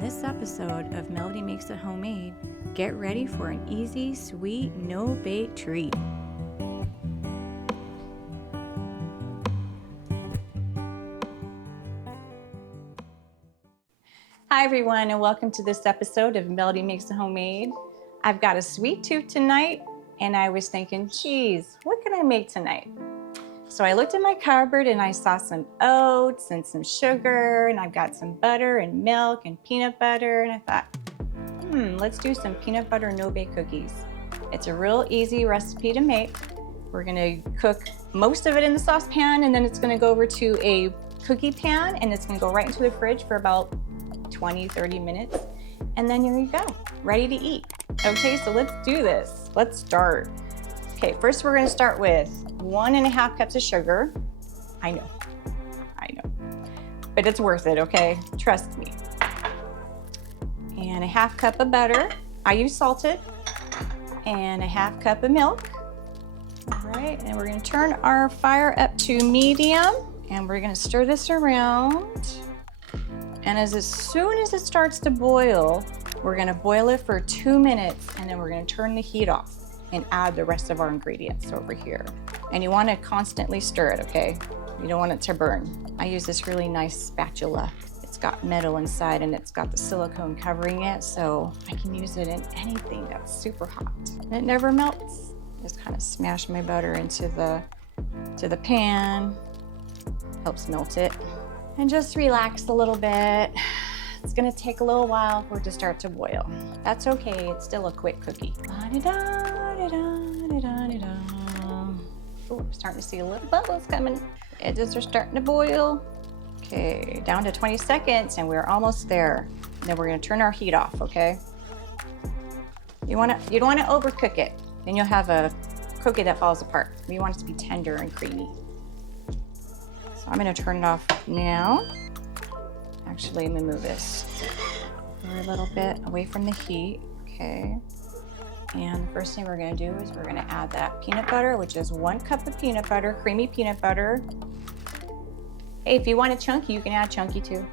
this episode of Melody Makes It Homemade, get ready for an easy, sweet, no-bake treat. Hi everyone, and welcome to this episode of Melody Makes It Homemade. I've got a sweet tooth tonight, and I was thinking, geez, what can I make tonight? So I looked in my cupboard and I saw some oats and some sugar, and I've got some butter and milk and peanut butter, and I thought, let's do some peanut butter no-bake cookies. It's a real easy recipe to make. We're gonna cook most of it in the saucepan, and then it's gonna go over to a cookie pan, and it's gonna go right into the fridge for about 20-30 minutes, and then here you go, ready to eat. Okay, so let's do this. Let's start. Okay, first we're gonna start with 1.5 cups of sugar. I know, but it's worth it, okay? Trust me. And 1/2 cup of butter. I use salted. And 1/2 cup of milk. All right, and we're gonna turn our fire up to medium, and we're gonna stir this around. And as soon as it starts to boil, we're gonna boil it for 2 minutes, and then we're gonna turn the heat off and add the rest of our ingredients over here. And you wanna constantly stir it, okay? You don't want it to burn. I use this really nice spatula. It's got metal inside and it's got the silicone covering it, so I can use it in anything that's super hot. And it never melts. Just kind of smash my butter into the pan. Helps melt it. And just relax a little bit. It's gonna take a little while for it to start to boil. That's okay, it's still a quick cookie. Oh, I'm starting to see a little bubbles coming. Edges are starting to boil. Okay, down to 20 seconds and we're almost there. And then we're gonna turn our heat off, okay? You don't wanna overcook it. Then you'll have a cookie that falls apart. You want it to be tender and creamy. So I'm gonna turn it off now. Actually, let me move this for a little bit away from the heat, okay? And the first thing we're gonna do is we're gonna add that peanut butter, which is 1 cup of peanut butter, creamy peanut butter. Hey, if you want it chunky, you can add chunky too.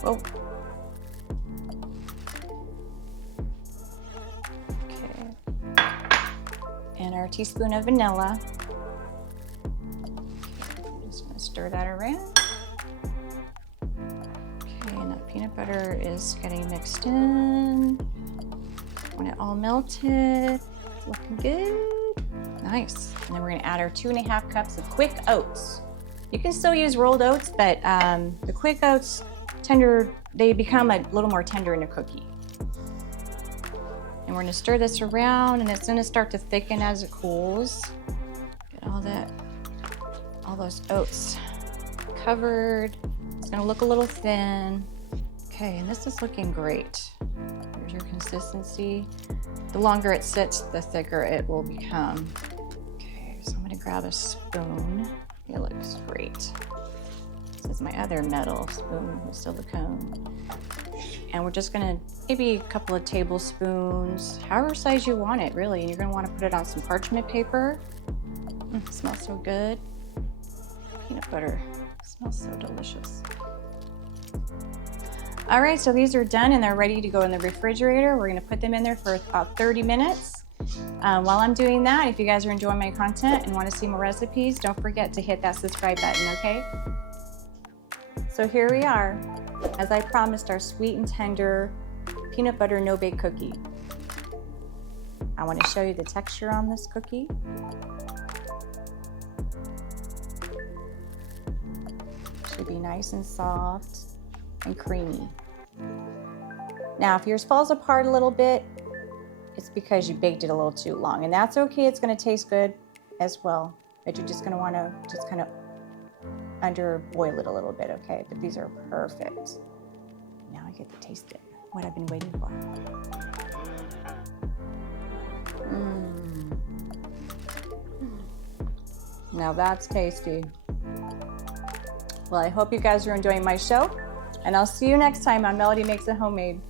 Whoa. Okay. And our teaspoon of vanilla. I'm just gonna stir that around. And that peanut butter is getting mixed in. When it all melted, it's looking good. Nice. And then we're gonna add our 2.5 cups of quick oats. You can still use rolled oats, but the quick oats, they become a little more tender in a cookie. And we're gonna stir this around, and it's gonna start to thicken as it cools. Get all those oats covered. It's gonna look a little thin. Okay, and this is looking great. Here's your consistency. The longer it sits, the thicker it will become. Okay, so I'm gonna grab a spoon. It looks great. This is my other metal spoon with silicone. And we're just gonna, maybe a couple of tablespoons, however size you want it, really. And you're gonna wanna put it on some parchment paper. It smells so good. Peanut butter. Smells so delicious. All right, so these are done and they're ready to go in the refrigerator. We're gonna put them in there for about 30 minutes. While I'm doing that, if you guys are enjoying my content and wanna see more recipes, don't forget to hit that subscribe button, okay? So here we are, as I promised, our sweet and tender peanut butter no-bake cookie. I wanna show you the texture on this cookie. Should be nice and soft and creamy. Now, if yours falls apart a little bit, it's because you baked it a little too long, and that's okay. It's gonna taste good as well, but you're just gonna wanna just kind of under boil it a little bit, okay? But these are perfect. Now I get to taste it, what I've been waiting for. Now that's tasty. Well, I hope you guys are enjoying my show, and I'll see you next time on Melody Makes It Homemade.